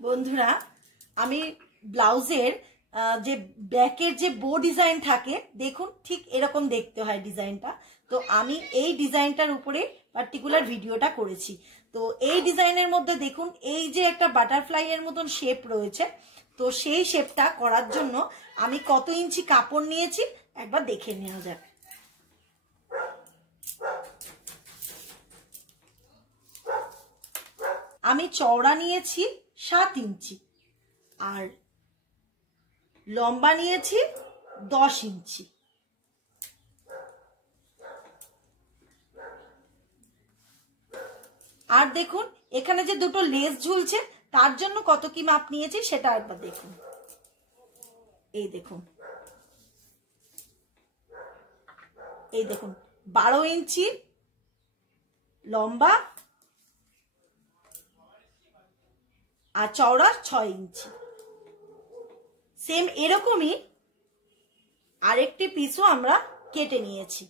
বন্ধুরা আমি ব্লাউজের যে ব্যাকের যে বো ডিজাইন থাকে দেখুন ঠিক এরকম দেখতে হয় ডিজাইনটা। তো আমি এই ডিজাইনটার উপরে পার্টিকুলার ভিডিওটা করেছি। তো এই ডিজাইনের মধ্যে দেখুন এই যে একটা বাটারফ্লাই এর মতন শেপ রয়েছে, তো সেই শেপটা করার জন্য আমি কত ইঞ্চি কাপড় নিয়েছি একবার দেখে নেওয়া যাক। আমি চওড়া নিয়েছি 7 ইঞ্চি আর লম্বা নিয়েছি 10 ইঞ্চি। আর দেখুন এখানে যে দুটো লেস ঝুলছে তার জন্য কত কি মাপ নিয়েছি সেটা একবার দেখুন। এই দেখুন 12 ইঞ্চি লম্বা আর চওড়া 6 ইঞ্চি। সেম এরকমই আরেকটি পিসও আমরা কেটে নিয়েছি।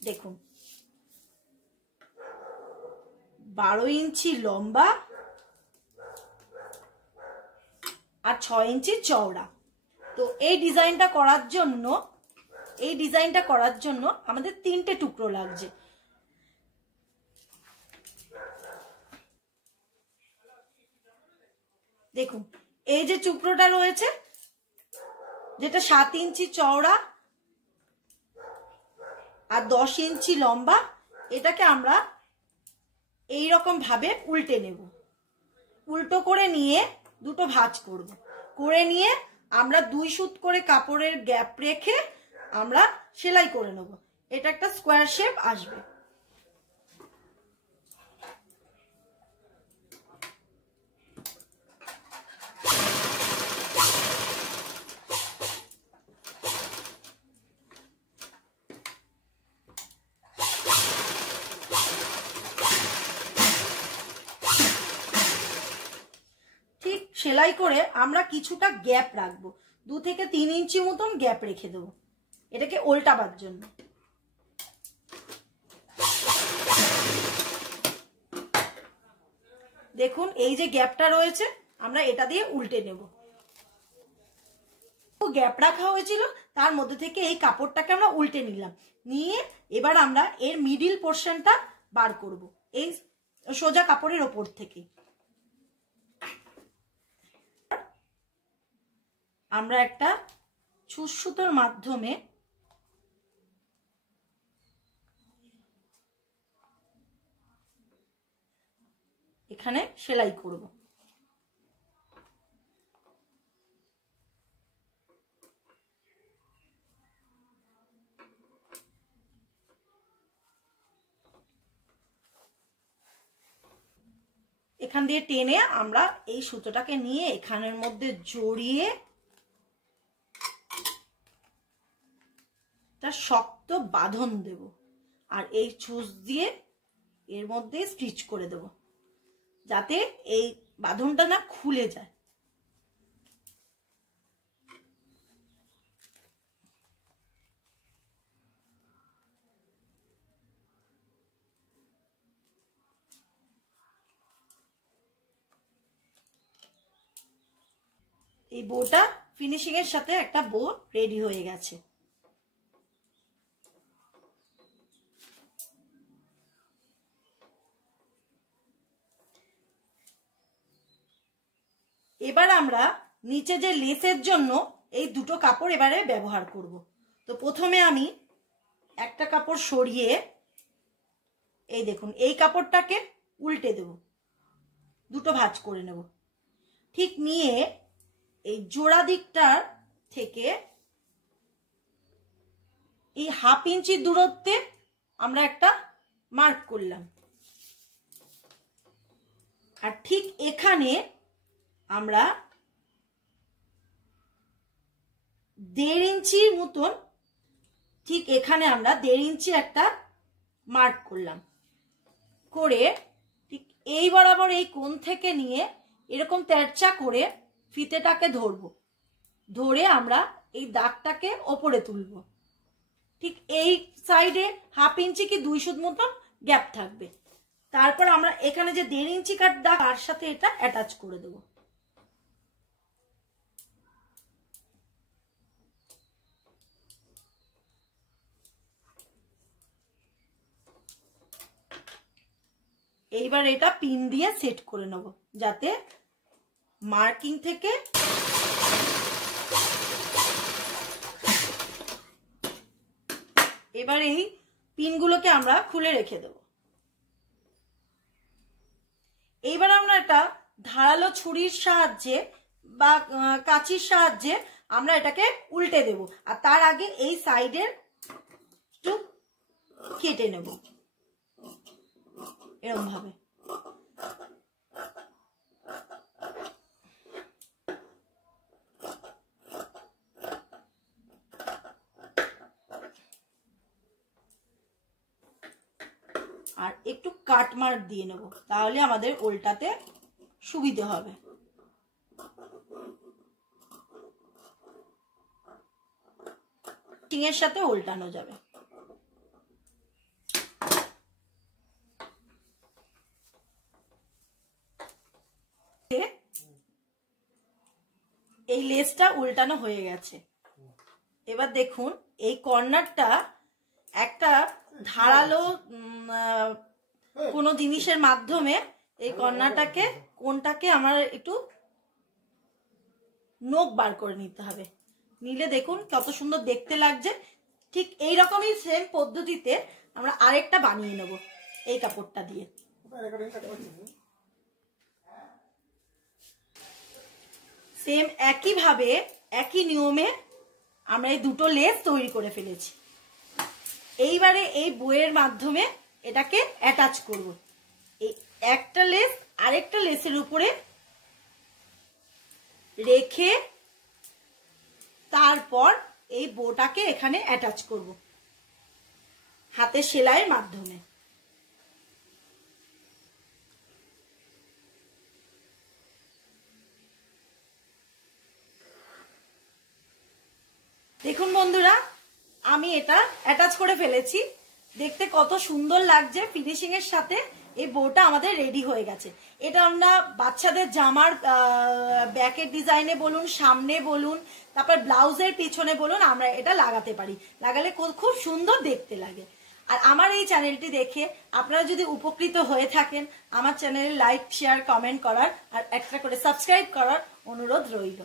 দেখুন 12 ইঞ্চি লম্বা আর 6 ইঞ্চি চওড়া। তো এই ডিজাইনটা করার জন্য আমাদের 3টে টুকরো লাগছে। দেখুন এই যে টুকরোটা রয়েছে যেটা 7 ইঞ্চি চওড়া আর 10 ইঞ্চি লম্বা, এটাকে আমরা এই রকম ভাবে উল্টে নেব। উল্টো করে নিয়ে দুটো ভাঁজ করব, করে নিয়ে আমরা 2 সুত করে কাপড়ের গ্যাপ রেখে আমরা সেলাই করে নেব। এটা একটা স্কোয়ার শেপ আসবে। সেলাই করে আমরা কিছুটা গ্যাপ রাখবো, 2 থেকে 3 ইঞ্চি মতন গ্যাপ রেখে দেবো এটাকে উল্টাবার জন্য। দেখুন এই যে গ্যাপটা রয়েছে আমরা এটা দিয়ে উল্টে নেব। গ্যাপ রাখা হয়েছিল তার মধ্যে থেকে এই কাপড়টাকে আমরা উল্টে নিলাম, নিয়ে এবার আমরা এর মিডিল পোর্শনটা বার করব এই সোজা কাপড়ের ওপর থেকে। আমরা একটা ছুঁচ সুতোর মাধ্যমে এখানে সেলাই করব। এখান দিয়ে টেনে আমরা এই সুতোটাকে নিয়ে এখানের মধ্যে জড়িয়ে শক্ত বাঁধন দেব আর এই ছুঁচ দিয়ে এর মধ্যে স্টিচ করে দেব যাতে এই বাঁধনটা না খুলে যায়। এই বোটা ফিনিশিং এর সাথে একটা বো রেডি হয়ে গেছে। এবার আমরা নিচে যে লেসের জন্য এই দুটো কাপড় এবারে ব্যবহার করব। তো প্রথমে আমি একটা কাপড় সরিয়ে এই দেখুন এই কাপড়টাকে উল্টে দেব, দুটো ভাঁজ করে নেব। ঠিক নিয়ে এই জোড়া দিকটার থেকে এই 1/2 ইঞ্চি দূরত্বে আমরা একটা মার্ক করলাম আর ঠিক এখানে আমরা 1.5 ইঞ্চির মতন, ঠিক এখানে আমরা 1.5 ইঞ্চি একটা মার্ক করলাম, করে ঠিক এই বরাবর এই কোণ থেকে নিয়ে এরকম তেরচা করে ফিতেটাকে ধরবো, ধরে আমরা এই দাগটাকে ওপরে তুলবো। ঠিক এই সাইডে 1/2 ইঞ্চি কি 2 সুত মতন গ্যাপ থাকবে, তারপর আমরা এখানে যে 1.5 ইঞ্চি কাট দাগ তার সাথে এটা অ্যাটাচ করে দেবো। এইবার এটা পিন দিয়ে সেট করে নেব যাতে মার্কিং থেকে এবার এই পিনগুলোকে আমরা খুলে রেখে দেব। এইবার আমরা এটা ধারালো ছুরির সাহায্যে বা কাঁচির সাহায্যে আমরা এটাকে উল্টে দেব, আর তার আগে এই সাইডের একটু কেটে নেব এরকম ভাবে। আর একটু কাট মার্ক দিয়ে নেব, তাহলে আমাদের উল্টাতে সুবিধে হবে। টিংয়ের সাথে উল্টানো যাবে। এই লেসটা উল্টানো হয়ে গেছে। এবার দেখুন এই কর্নারটা একটা ধারালো কোনো জিনিসের মাধ্যমে এই কর্নারটাকে কোনটাকে আমার একটু নখ বার করে নিতে হবে। নিলে দেখুন কত সুন্দর দেখতে লাগছে। ঠিক এই রকমই সেম পদ্ধতিতে আমরা আরেকটা বানিয়ে নেব এই কাপড়টা দিয়ে। সেম একইভাবে একই নিয়মে আমরা এই দুটো লেস তৈরি করে ফেলেছি। এইবারে এই বইয়ের মাধ্যমে এটাকে অ্যাটাচ করব। এই একটা লেস আরেকটা লেসের উপরে রেখে তারপর এই বউটাকে এখানে অ্যাটাচ করব হাতে সেলাইয়ের মাধ্যমে। দেখুন বন্ধুরা, আমি এটা অ্যাটাচ করে ফেলেছি। দেখতে কত সুন্দর লাগছে। ফিনিশিং এর সাথে এই বউটা আমাদের রেডি হয়ে গেছে। এটা আমরা বাচ্চাদের জামার ব্যাকের ডিজাইনে বলুন, সামনে বলুন, তারপর ব্লাউজের পিছনে বলুন, আমরা এটা লাগাতে পারি। লাগালে খুব সুন্দর দেখতে লাগে। আর আমার এই চ্যানেলটি দেখে আপনারা যদি উপকৃত হয়ে থাকেন, আমার চ্যানেলে লাইক, শেয়ার, কমেন্ট করার আর একটা করে সাবস্ক্রাইব করার অনুরোধ রইল।